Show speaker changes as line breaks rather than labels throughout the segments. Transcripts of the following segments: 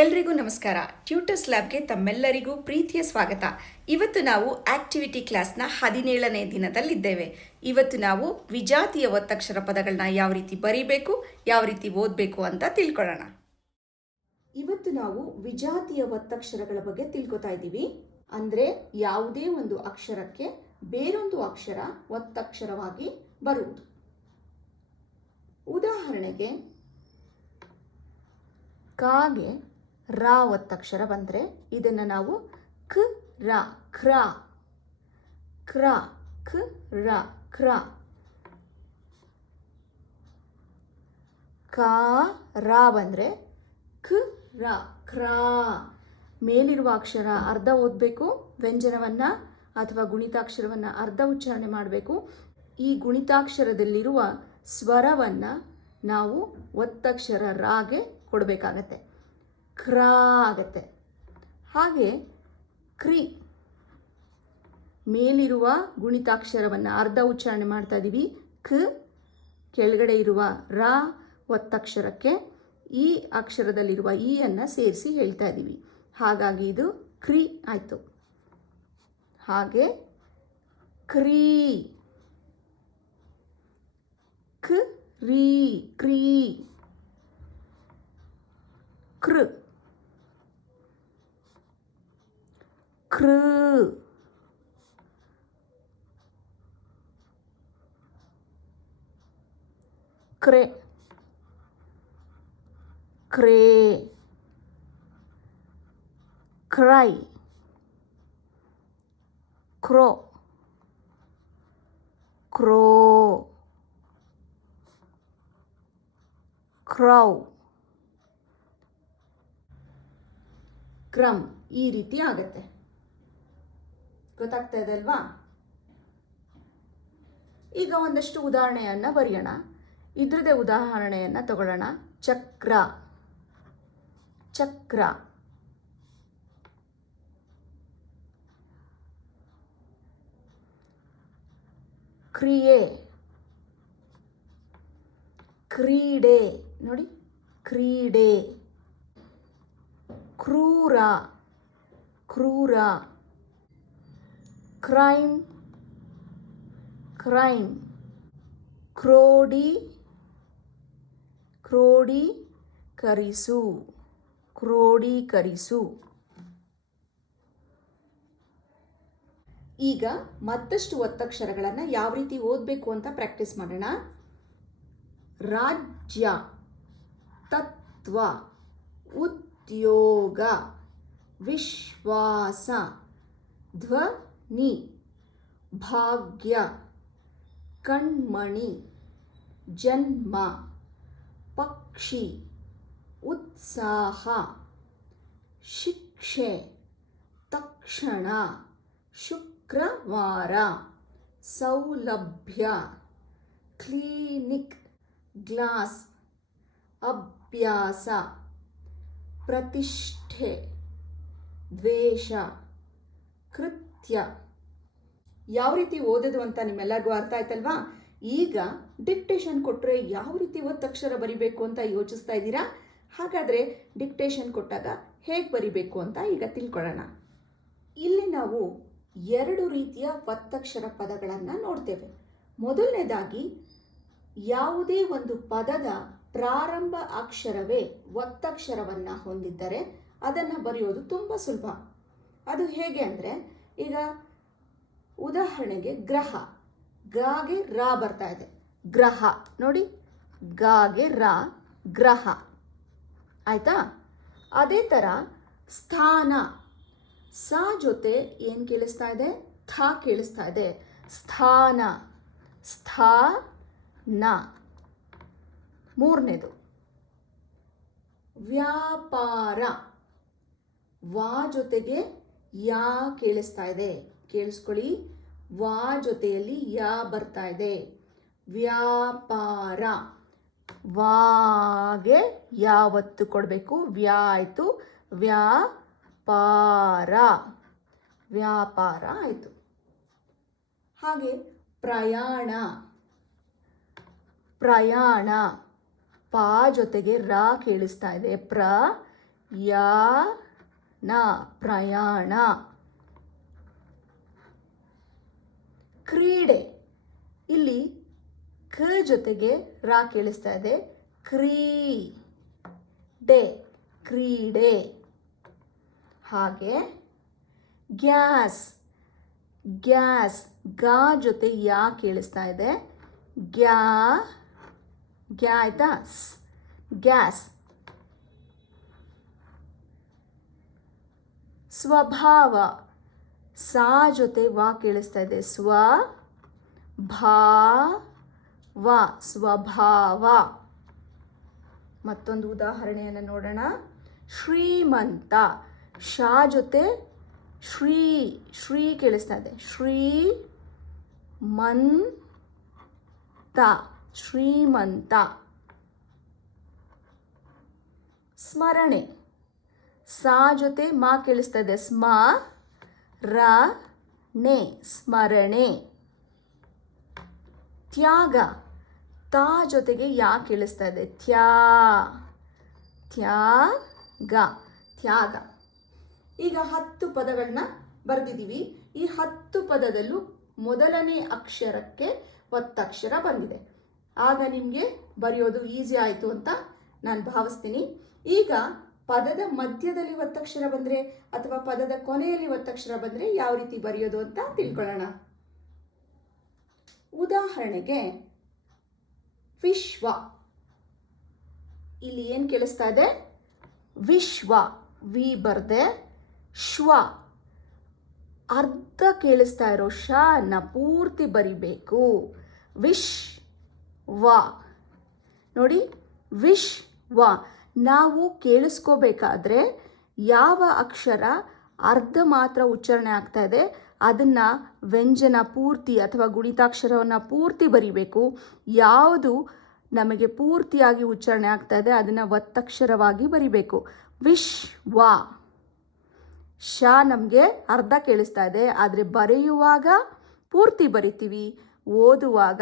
ಎಲ್ರಿಗೂ ನಮಸ್ಕಾರ. ಟ್ಯೂಟರ್ಸ್ ಲ್ಯಾಬ್ಗೆ ತಮ್ಮೆಲ್ಲರಿಗೂ ಪ್ರೀತಿಯ ಸ್ವಾಗತ. ಇವತ್ತು ನಾವು ಆಕ್ಟಿವಿಟಿ ಕ್ಲಾಸ್ನ ಹದಿನೇಳನೇ ದಿನದಲ್ಲಿದ್ದೇವೆ. ಇವತ್ತು ನಾವು ವಿಜಾತಿಯ ಒತ್ತಕ್ಷರ ಪದಗಳನ್ನ ಯಾವ ರೀತಿ ಬರೀಬೇಕು, ಯಾವ ರೀತಿ ಓದಬೇಕು ಅಂತ ತಿಳ್ಕೊಳ್ಳೋಣ. ಇವತ್ತು ನಾವು ವಿಜಾತಿಯ ಒತ್ತಕ್ಷರಗಳ ಬಗ್ಗೆ ತಿಳ್ಕೊತಾ ಇದ್ದೀವಿ. ಅಂದರೆ ಯಾವುದೇ ಒಂದು ಅಕ್ಷರಕ್ಕೆ ಬೇರೊಂದು ಅಕ್ಷರ ಒತ್ತಕ್ಷರವಾಗಿ ಬರುವುದು. ಉದಾಹರಣೆಗೆ, ಕಾಗೆ ರಾ ಒತ್ತಕ್ಷರ ಬಂದರೆ ಇದನ್ನು ನಾವು ಕ, ರ ಕ್ರ ಕ್ರ ಖ, ರ ಕ್ರ ಕಾ, ರಾ ಬಂದರೆ ಖ ರ ಕ್ರಾ ಮೇಲಿರುವ ಅಕ್ಷರ ಅರ್ಧ ಓದಬೇಕು, ವ್ಯಂಜನವನ್ನು ಅಥವಾ ಗುಣಿತಾಕ್ಷರವನ್ನು ಅರ್ಧ ಉಚ್ಚಾರಣೆ ಮಾಡಬೇಕು. ಈ ಗುಣಿತಾಕ್ಷರದಲ್ಲಿರುವ ಸ್ವರವನ್ನು ನಾವು ಒತ್ತಕ್ಷರ ರಾಗೆ ಕೊಡಬೇಕಾಗತ್ತೆ. ಕ್ರಾ ಆಗತ್ತೆ. ಹಾಗೆ ಕ್ರಿ ಮೇಲಿರುವ ಗುಣಿತಾಕ್ಷರವನ್ನು ಅರ್ಧ ಉಚ್ಚಾರಣೆ ಮಾಡ್ತಾ ಇದ್ದೀವಿ ಕ್ ಕೆಳಗಡೆ ಇರುವ ರ ಒತ್ತಕ್ಷರಕ್ಕೆ ಈ ಅಕ್ಷರದಲ್ಲಿರುವ ಈ ಅನ್ನು ಸೇರಿಸಿ ಹೇಳ್ತಾ ಇದ್ದೀವಿ ಹಾಗಾಗಿ ಇದು ಕ್ರಿ ಆಯಿತು. ಹಾಗೆ ಕ್ರೀ ಕ್ ರೀ ಕ್ರೀ ಕೃ ಕೃ ಕ್ರೆ ಕ್ರೇ ಕ್ರೈ ಕ್ರೋ ಕ್ರೋ ಕ್ರೌ ಕ್ರಮ್ ಈ ರೀತಿ ಆಗತ್ತೆ ಗೊತ್ತಾಗ್ತಾ ಇದೆ ಅಲ್ವಾ? ಈಗ ಒಂದಷ್ಟು ಉದಾಹರಣೆಯನ್ನು ಬರೆಯೋಣ. ಇದ್ರದೇ ಉದಾಹರಣೆಯನ್ನು ತಗೊಳ್ಳೋಣ. ಚಕ್ರ. ಚಕ್ರ. ಕ್ರಿಯೆ. ಕ್ರೀಡೆ. ನೋಡಿ. ಕ್ರೀಡೆ. ಕ್ರೂರ. ಕ್ರೂರ. Crime crime. ಕ್ರೋಡಿ, ಕ್ರೋಡೀಕರಿಸು ಕ್ರೋಡೀಕರಿಸು. ಈಗ ಮತ್ತಷ್ಟು ಒತ್ತಕ್ಷರಗಳನ್ನು ಯಾವ ರೀತಿ ಓದಬೇಕು ಅಂತ ಪ್ರಾಕ್ಟೀಸ್ ಮಾಡೋಣ. ರಾಜ್ಯ, ತತ್ವ, ಉದ್ಯೋಗ, ವಿಶ್ವಾಸ ಧ್ವನಿ ಭಾಗ್ಯ ಕಣ್ಮಣಿ ಜನ್ಮ ಪಕ್ಷಿ ಉತ್ಸಾಹ ಶಿಕ್ಷೆ ತಕ್ಷಣ ಶುಕ್ರವಾರ ಸೌಲಭ್ಯ ಕ್ಲಿನಿಕ್ ಗ್ಲಾಸ್ ಅಭ್ಯಾಸ ಪ್ರತಿಷ್ಠೆ ದ್ವೇಷ ಕೃತ್ಯ ಯಾವ ರೀತಿ ಓದೋದು ಅಂತ ನಿಮ್ಮೆಲ್ಲರಿಗೂ ಅರ್ಥ ಆಯ್ತಲ್ವಾ? ಈಗ ಡಿಕ್ಟೇಷನ್ ಕೊಟ್ಟರೆ ಯಾವ ರೀತಿ ಒತ್ತಕ್ಷರ ಬರಿಬೇಕು ಅಂತ ಯೋಚಿಸ್ತಾ ಇದ್ದೀರಾ? ಹಾಗಾದರೆ ಡಿಕ್ಟೇಷನ್ ಕೊಟ್ಟಾಗ ಹೇಗೆ ಬರಿಬೇಕು ಅಂತ ಈಗ ತಿಳ್ಕೊಳ್ಳೋಣ. ಇಲ್ಲಿ ನಾವು ಎರಡು ರೀತಿಯ ಒತ್ತಕ್ಷರ ಪದಗಳನ್ನು ನೋಡ್ತೇವೆ. ಮೊದಲನೇದಾಗಿ ಯಾವುದೇ ಒಂದು ಪದದ ಪ್ರಾರಂಭ ಅಕ್ಷರವೇ ಒತ್ತಕ್ಷರವನ್ನು ಹೊಂದಿದ್ದರೆ ಅದನ್ನು ಬರೆಯೋದು ತುಂಬ ಸುಲಭ. ಅದು ಹೇಗೆ ಅಂದರೆ ಈಗ ಉದಾಹರಣೆಗೆ ಗ್ರಹ. ಗಾಗೆ ರಾ ಬರ್ತಾ ಇದೆ. ಗ್ರಹ. ನೋಡಿ, ಗಾಗೆ ರಾ, ಗ್ರಹ. ಆಯಿತಾ? ಅದೇ ಥರ ಸ್ಥಾನ. ಸ ಜೊತೆ ಏನು ಕೇಳಿಸ್ತಾ ಇದೆ? ಥ ಕೇಳಿಸ್ತಾ ಇದೆ. ಸ್ಥಾನ. ಸ್ಥಾ ನ ಮೂರನೇದು. ವ್ಯಾಪಾರ. ವಾ ಜೊತೆಗೆ ಯಾ ಕೇಳಿಸ್ತಾ ಇದೆ? ಕೇಳಿಸ್ಕೊಳ್ಳಿ. ವಾ ಜೊತೆಯಲ್ಲಿ ಯಾ ಬರ್ತಾ ಇದೆ? ವ್ಯಾಪಾರ. ವಾಗೆ ಯಾವತ್ತು ಕೊಡಬೇಕು? ವ್ಯಾ ಆಯಿತು. ವ್ಯಾಪಾರ. ವ್ಯಾಪಾರ ಆಯಿತು. ಹಾಗೆ ಪ್ರಯಾಣ. ಪ್ರಯಾಣ. ಪಾ ಜೊತೆಗೆ ರ ಕೇಳಿಸ್ತಾ ಇದೆ. ಪ್ರ, ಯಾ ನ ಪ್ರಯಾಣ. ಕ್ರೀಡೆ. ಇಲ್ಲಿ ಕ ಜೊತೆಗೆ ರಾ ಕೇಳಿಸ್ತಾ ಇದೆ. ಕ್ರೀ. ಡೆ. ಕ್ರೀಡೆ. ಹಾಗೆ ಗ್ಯಾಸ್. ಗ್ಯಾಸ್. ಗಾ ಜೊತೆ ಯಾ ಕೇಳಿಸ್ತಾ ಇದೆ. ಗ್ಯಾ. ಗ್ಯಾ ಆಯ್ತಾ? ಸ್. ಗ್ಯಾಸ್. ಸ್ವಭಾವ. ಸಾ ಜೊತೆ ವಾ ಕೇಳಿಸ್ತಾ ಇದೆ. ಸ್ವ, ಭಾ, ವ, ಸ್ವಭಾವ. ಮತ್ತೊಂದು ಉದಾಹರಣೆಯನ್ನು ನೋಡೋಣ. ಶ್ರೀಮಂತ. ಶಾ ಜೊತೆ ಶ್ರೀ ಶ್ರೀ ಕೇಳಿಸ್ತಾ ಇದೆ. ಶ್ರೀ ಮನ್ ತ ಶ್ರೀಮಂತ. ಸ್ಮರಣೆ. ಸಾ ಜೊತೆ ಮಾ ಕೇಳಿಸ್ತಾ ಇದೆ. ಸ್ಮ, ರ, ನೆ, ಸ್ಮರಣೆ. ತ್ಯಾಗ, ತಾ ಜೊತೆಗೆ ಯಾ ಕೇಳಿಸ್ತಾ ಇದೆ? ತ್ಯಾ, ತ್ಯಾಗ ತ್ಯಾಗ. ಈಗ ಹತ್ತು ಪದಗಳನ್ನ ಬರೆದಿದ್ದೀವಿ. ಈ ಹತ್ತು ಪದದಲ್ಲೂ ಮೊದಲನೇ ಅಕ್ಷರಕ್ಕೆ ಒತ್ತಕ್ಷರ ಬಂದಿದೆ. ಆಗ ನಿಮಗೆ ಬರೆಯೋದು ಈಸಿ ಆಯಿತು ಅಂತ ನಾನು ಭಾವಿಸ್ತೀನಿ. ಈಗ ಪದದ ಮಧ್ಯದಲ್ಲಿ ಒತ್ತಕ್ಷರ ಬಂದರೆ ಅಥವಾ ಪದದ ಕೊನೆಯಲ್ಲಿ ಒತ್ತಕ್ಷರ ಬಂದರೆ ಯಾವ ರೀತಿ ಬರೆಯೋದು ಅಂತ ತಿಳ್ಕೊಳ್ಳೋಣ. ಉದಾಹರಣೆಗೆ, ವಿಶ್ವ. ಇಲ್ಲಿ ಏನು ಕೇಳಿಸ್ತಾ ಇದೆ? ವಿಶ್ವ, ವಿ ಬರ್ದೆ, ಶ್ವ. ಅರ್ಧ ಕೇಳಿಸ್ತಾ ಇರೋ ನ ಪೂರ್ತಿ ಬರಿಬೇಕು. ವಿಶ್ ವ ನೋಡಿ ವಿಶ್ ವ ನಾವು ಕೇಳಿಸ್ಕೋಬೇಕಾದ್ರೆ ಯಾವ ಅಕ್ಷರ ಅರ್ಧ ಮಾತ್ರ ಉಚ್ಚಾರಣೆ ಆಗ್ತಾ ಇದೆ, ಅದನ್ನು ವ್ಯಂಜನ ಪೂರ್ತಿ ಅಥವಾ ಗುಣಿತಾಕ್ಷರವನ್ನು ಪೂರ್ತಿ ಬರಿಬೇಕು. ಯಾವುದು ನಮಗೆ ಪೂರ್ತಿಯಾಗಿ ಉಚ್ಚಾರಣೆ ಆಗ್ತಾ ಇದೆ, ಅದನ್ನು ಒತ್ತಕ್ಷರವಾಗಿ ಬರಿಬೇಕು. ವಿಶ್, ವಾ. ಶ ನಮಗೆ ಅರ್ಧ ಕೇಳಿಸ್ತಾ ಇದೆ, ಆದರೆ ಬರೆಯುವಾಗ ಪೂರ್ತಿ ಬರಿತೀವಿ. ಓದುವಾಗ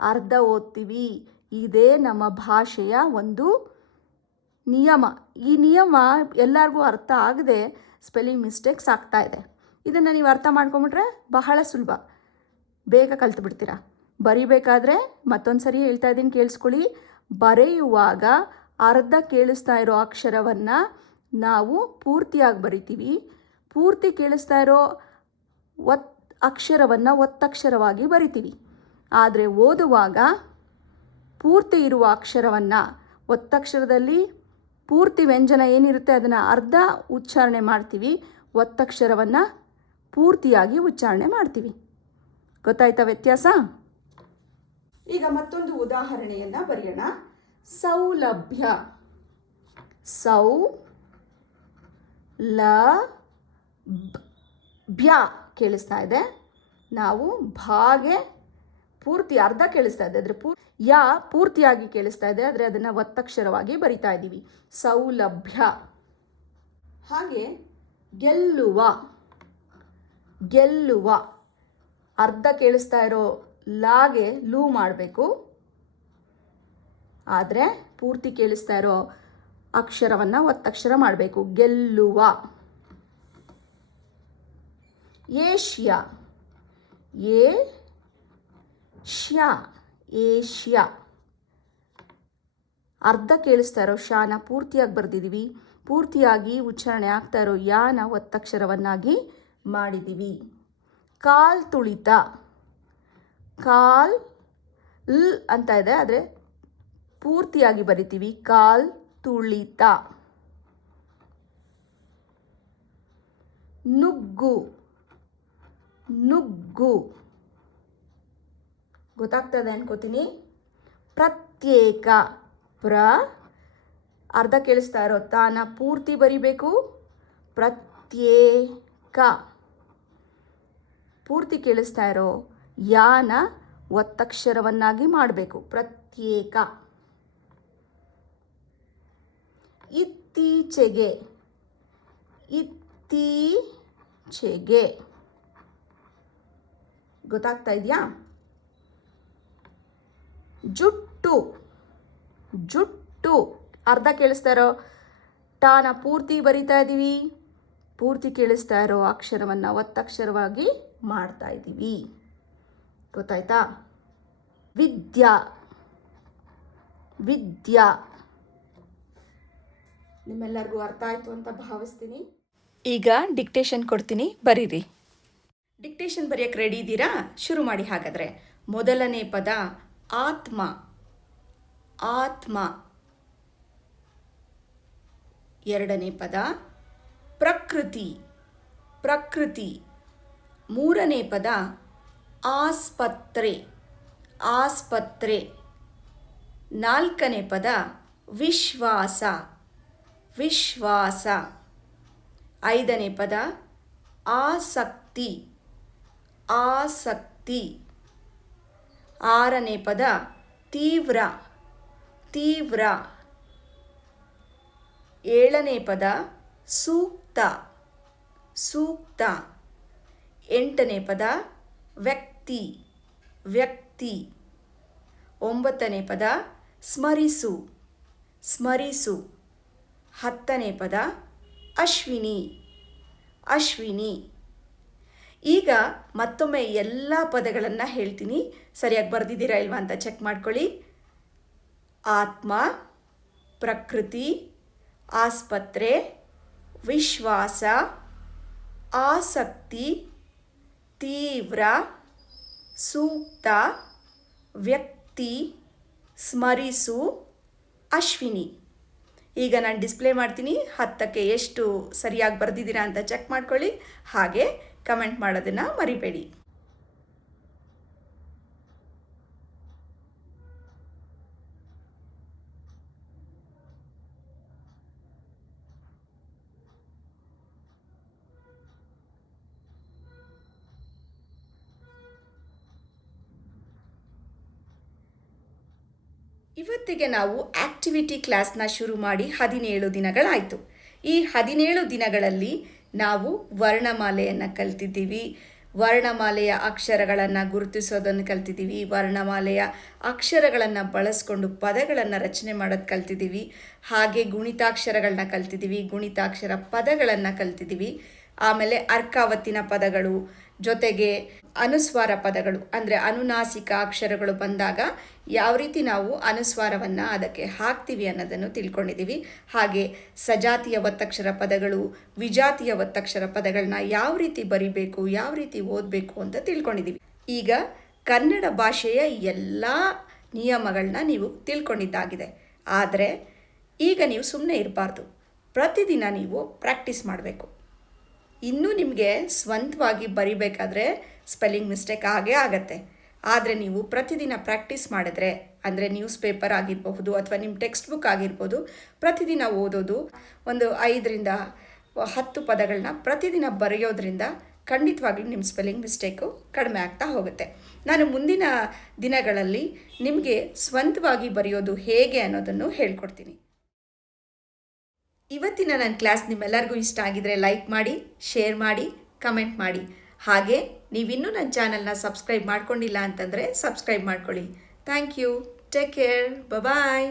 ಅರ್ಧ ಓದ್ತೀವಿ. ಇದೇ ನಮ್ಮ ಭಾಷೆಯ ಒಂದು ನಿಯಮ. ಈ ನಿಯಮ ಎಲ್ಲರಿಗೂ ಅರ್ಥ ಆಗದೆ ಸ್ಪೆಲ್ಲಿಂಗ್ ಮಿಸ್ಟೇಕ್ಸ್ ಆಗ್ತಾ ಇದೆ. ಇದನ್ನು ನೀವು ಅರ್ಥ ಮಾಡ್ಕೊಂಬಿಟ್ರೆ ಬಹಳ ಸುಲಭ. ಬೇಗ ಕಲ್ತು ಬಿಡ್ತೀರಾ ಬರಿಬೇಕಾದ್ರೆ ಮತ್ತೊಂದು ಸರಿ ಹೇಳ್ತಾ ಇದ್ದೀನಿ ಕೇಳಿಸ್ಕೊಳ್ಳಿ. ಬರೆಯುವಾಗ ಅರ್ಧ ಕೇಳಿಸ್ತಾ ಇರೋ ಅಕ್ಷರವನ್ನು ನಾವು ಪೂರ್ತಿಯಾಗಿ ಬರಿತೀವಿ. ಪೂರ್ತಿ ಕೇಳಿಸ್ತಾ ಇರೋ ಒತ್, ಅಕ್ಷರವನ್ನು ಒತ್ತಕ್ಷರವಾಗಿ ಬರಿತೀವಿ. ಆದರೆ ಓದುವಾಗ ಪೂರ್ತಿ ಇರುವ ಅಕ್ಷರವನ್ನು ಒತ್ತಕ್ಷರದಲ್ಲಿ ಪೂರ್ತಿ ವ್ಯಂಜನ ಏನಿರುತ್ತೆ ಅದನ್ನು ಅರ್ಧ ಉಚ್ಚಾರಣೆ ಮಾಡ್ತೀವಿ, ಒತ್ತಕ್ಷರವನ್ನು ಪೂರ್ತಿಯಾಗಿ ಉಚ್ಚಾರಣೆ ಮಾಡ್ತೀವಿ. ಗೊತ್ತಾಯ್ತಾ ವ್ಯತ್ಯಾಸ? ಈಗ ಮತ್ತೊಂದು ಉದಾಹರಣೆಯನ್ನು ಬರೆಯೋಣ. ಸೌಲಭ್ಯ. ಸೌ ಲ ಭ್ಯ ಕೇಳಿಸ್ತಾ ಇದೆ. ನಾವು ಭಾಗೆ ಪೂರ್ತಿ ಅರ್ಧ ಕೇಳಿಸ್ತಾ ಇದೆ. ಅದ್ರ ಪೂರ್ ಯಾ ಪೂರ್ತಿಯಾಗಿ ಕೇಳಿಸ್ತಾ ಇದೆ, ಆದರೆ ಅದನ್ನು ಒತ್ತಕ್ಷರವಾಗಿ ಬರಿತಾ ಇದ್ದೀವಿ. ಸೌಲಭ್ಯ. ಹಾಗೆ ಗೆಲ್ಲುವ ಗೆಲ್ಲುವ. ಅರ್ಧ ಕೇಳಿಸ್ತಾ ಇರೋ ಲಾಗೆ ಲೂ ಮಾಡಬೇಕು. ಆದರೆ ಪೂರ್ತಿ ಕೇಳಿಸ್ತಾ ಇರೋ ಅಕ್ಷರವನ್ನು ಒತ್ತಕ್ಷರ ಮಾಡಬೇಕು. ಗೆಲ್ಲುವ. ಏಷ್ಯಾ. ಏ ಶ್ಯಾ ಏಷ್ಯಾ. ಅರ್ಧ ಕೇಳಿಸ್ತಾ ಇರೋ ಶಾನ ಪೂರ್ತಿಯಾಗಿ ಬರೆದಿದ್ದೀವಿ ಪೂರ್ತಿಯಾಗಿ ಉಚ್ಚಾರಣೆ ಆಗ್ತಾ ಯಾನ ಒತ್ತಕ್ಷರವನ್ನಾಗಿ ಮಾಡಿದ್ದೀವಿ ಕಾಲ್ ತುಳಿತ. ಕಾಲ್ ಲ್ ಅಂತ ಇದೆ, ಆದರೆ ಪೂರ್ತಿಯಾಗಿ ಬರಿತೀವಿ. ಕಾಲ್ ತುಳಿತ. ನುಗ್ಗು. ನುಗ್ಗು. ಗೊತ್ತಾಗ್ತದೆ ಅನ್ಕೋತೀನಿ. ಪ್ರತ್ಯೇಕ ಪ್ರ ಅರ್ಧ ಕೇಳಿಸ್ತಾ ಇರೋ ತಾನ ಪೂರ್ತಿ ಬರಿಬೇಕು. ಪ್ರತ್ಯೇಕ ಪೂರ್ತಿ ಕೇಳಿಸ್ತಾ ಇರೋ ಯಾನ ಒತ್ತಕ್ಷರವನ್ನಾಗಿ ಮಾಡಬೇಕು. ಪ್ರತ್ಯೇಕ. ಇತ್ತೀಚೆಗೆ ಇತ್ತೀಚೆಗೆ. ಗೊತ್ತಾಗ್ತಾ ಇದೆಯಾ? ಜುಟ್ಟು ಜುಟ್ಟು. ಅರ್ಧ ಕೇಳಿಸ್ತಾ ಇರೋ ಟಾನ ಪೂರ್ತಿ ಬರಿತಾ ಇದ್ದೀವಿ ಪೂರ್ತಿ ಕೇಳಿಸ್ತಾ ಇರೋ ಅಕ್ಷರವನ್ನು ಒತ್ತಕ್ಷರವಾಗಿ ಮಾಡ್ತಾ ಇದ್ದೀವಿ ಗೊತ್ತಾಯ್ತಾ? ವಿದ್ಯಾ ವಿದ್ಯಾ. ನಿಮ್ಮೆಲ್ಲರಿಗೂ ಅರ್ಥ ಆಯಿತು ಅಂತ ಭಾವಿಸ್ತೀನಿ. ಈಗ ಡಿಕ್ಟೇಷನ್ ಕೊಡ್ತೀನಿ, ಬರೀರಿ. ಡಿಕ್ಟೇಷನ್ ಬರೆಯೋಕ್ಕೆ ರೆಡಿ ಇದ್ದೀರಾ ಶುರು ಮಾಡಿ ಹಾಗಾದರೆ. ಮೊದಲನೇ ಪದ ಆತ್ಮ. ಆತ್ಮ. ಎರಡನೇ ಪದ, ಪ್ರಕೃತಿ. ಪ್ರಕೃತಿ. ಮೂರನೇ ಪದ, ಆಸ್ಪತ್ರೆ. ಆಸ್ಪತ್ರೆ. ನಾಲ್ಕನೇ ಪದ, ವಿಶ್ವಾಸ. ವಿಶ್ವಾಸ. ಐದನೇ ಪದ, ಆಸಕ್ತಿ. ಆಸಕ್ತಿ. ಆರನೇ ಪದ ತೀವ್ರ ತೀವ್ರ. ಏಳನೇ ಪದ ಸೂಕ್ತ ಸೂಕ್ತ. ಎಂಟನೇ ಪದ ವ್ಯಕ್ತಿ ವ್ಯಕ್ತಿ. ಒಂಬತ್ತನೇ ಪದ ಸ್ಮರಿಸು ಸ್ಮರಿಸು. ಹತ್ತನೇ ಪದ ಅಶ್ವಿನಿ ಅಶ್ವಿನಿ. ಈಗ ಮತ್ತೊಮ್ಮೆ ಎಲ್ಲ ಪದಗಳನ್ನು ಹೇಳ್ತೀನಿ. ಸರಿಯಾಗಿ ಬರೆದಿದ್ದೀರಾ ಇಲ್ವಾ ಅಂತ ಚೆಕ್ ಮಾಡ್ಕೊಳ್ಳಿ. ಆತ್ಮ, ಪ್ರಕೃತಿ, ಆಸ್ಪತ್ರೆ, ವಿಶ್ವಾಸ, ಆಸಕ್ತಿ, ತೀವ್ರ, ಸೂಕ್ತ, ವ್ಯಕ್ತಿ, ಸ್ಮರಿಸು, ಅಶ್ವಿನಿ. ಈಗ ನಾನು ಡಿಸ್ಪ್ಲೇ ಮಾಡ್ತೀನಿ. ಹತ್ತಕ್ಕೆ ಎಷ್ಟು ಸರಿಯಾಗಿ ಬರೆದಿದ್ದೀರಾ ಅಂತ ಚೆಕ್ ಮಾಡ್ಕೊಳ್ಳಿ. ಹಾಗೆ ಕಮೆಂಟ್ ಮಾಡೋದನ್ನು ಮರಿಬೇಡಿ. ಇವತ್ತಿಗೆ ನಾವು ಆಕ್ಟಿವಿಟಿ ಕ್ಲಾಸ್ನ ಶುರು ಮಾಡಿ ಹದಿನೇಳು ದಿನಗಳಾಯಿತು. ಈ ಹದಿನೇಳು ದಿನಗಳಲ್ಲಿ ನಾವು ವರ್ಣಮಾಲೆಯನ್ನು ಕಲ್ತಿದ್ದೀವಿ. ವರ್ಣಮಾಲೆಯ ಅಕ್ಷರಗಳನ್ನು ಗುರುತಿಸೋದನ್ನು ಕಲ್ತಿದ್ದೀವಿ. ವರ್ಣಮಾಲೆಯ ಅಕ್ಷರಗಳನ್ನು ಬಳಸ್ಕೊಂಡು ಪದಗಳನ್ನು ರಚನೆ ಮಾಡೋದು ಕಲ್ತಿದ್ದೀವಿ. ಹಾಗೆ ಗುಣಿತಾಕ್ಷರಗಳನ್ನ ಕಲ್ತಿದ್ದೀವಿ. ಗುಣಿತಾಕ್ಷರ ಪದಗಳನ್ನು ಕಲ್ತಿದ್ದೀವಿ. ಆಮೇಲೆ ಅರ್ಕಾವತ್ತಿನ ಪದಗಳು ಜೊತೆಗೆ ಅನುಸ್ವಾರ ಪದಗಳು, ಅಂದರೆ ಅನುನಾಸಿಕ ಅಕ್ಷರಗಳು ಬಂದಾಗ ಯಾವ ರೀತಿ ನಾವು ಅನುಸ್ವಾರವನ್ನು ಅದಕ್ಕೆ ಹಾಕ್ತೀವಿ ಅನ್ನೋದನ್ನು ತಿಳ್ಕೊಂಡಿದ್ದೀವಿ. ಹಾಗೆ ಸಜಾತಿಯ ಒತ್ತಕ್ಷರ ಪದಗಳು, ವಿಜಾತಿಯ ಒತ್ತಕ್ಷರ ಪದಗಳನ್ನ ಯಾವ ರೀತಿ ಬರಿಬೇಕು, ಯಾವ ರೀತಿ ಓದಬೇಕು ಅಂತ ತಿಳ್ಕೊಂಡಿದ್ದೀವಿ. ಈಗ ಕನ್ನಡ ಭಾಷೆಯ ಎಲ್ಲ ನಿಯಮಗಳನ್ನ ನೀವು ತಿಳ್ಕೊಂಡಿದ್ದಾಗಿದೆ. ಆದರೆ ಈಗ ನೀವು ಸುಮ್ಮನೆ ಇರಬಾರ್ದು. ಪ್ರತಿದಿನ ನೀವು ಪ್ರಾಕ್ಟೀಸ್ ಮಾಡಬೇಕು. ಇನ್ನೂ ನಿಮಗೆ ಸ್ವಂತವಾಗಿ ಬರಿಬೇಕಾದ್ರೆ ಸ್ಪೆಲ್ಲಿಂಗ್ ಮಿಸ್ಟೇಕ್ ಆಗೇ ಆಗತ್ತೆ. ಆದರೆ ನೀವು ಪ್ರತಿದಿನ ಪ್ರಾಕ್ಟೀಸ್ ಮಾಡಿದ್ರೆ, ಅಂದರೆ ನ್ಯೂಸ್ ಪೇಪರ್ ಆಗಿರಬಹುದು ಅಥವಾ ನಿಮ್ಮ ಟೆಕ್ಸ್ಟ್ ಬುಕ್ ಆಗಿರ್ಬೋದು, ಪ್ರತಿದಿನ ಓದೋದು ಒಂದು ಐದರಿಂದ ಹತ್ತು ಪದಗಳನ್ನ ಪ್ರತಿದಿನ ಬರೆಯೋದ್ರಿಂದ ಖಂಡಿತವಾಗ್ಲೂ ನಿಮ್ಮ ಸ್ಪೆಲ್ಲಿಂಗ್ ಮಿಸ್ಟೇಕು ಕಡಿಮೆ ಆಗ್ತಾ ಹೋಗುತ್ತೆ. ನಾನು ಮುಂದಿನ ದಿನಗಳಲ್ಲಿ ನಿಮಗೆ ಸ್ವಂತವಾಗಿ ಬರೆಯೋದು ಹೇಗೆ ಅನ್ನೋದನ್ನು ಹೇಳ್ಕೊಡ್ತೀನಿ. ಇವತ್ತಿನ ನನ್ನ ಕ್ಲಾಸ್ ನಿಮ್ಮೆಲ್ಲರಿಗೂ ಇಷ್ಟ ಆಗಿದ್ರೆ ಲೈಕ್ ಮಾಡಿ ಶೇರ್ ಮಾಡಿ ಕಮೆಂಟ್ ಮಾಡಿ. ಹಾಗೆ ನೀವಿನ್ನೂ ನನ್ನ ಚಾನಲ್ನ ಸಬ್ಸ್ಕ್ರೈಬ್ ಮಾಡ್ಕೊಂಡಿಲ್ಲ ಅಂತಂದರೆ ಸಬ್ಸ್ಕ್ರೈಬ್ ಮಾಡ್ಕೊಳ್ಳಿ. Thank you take care bye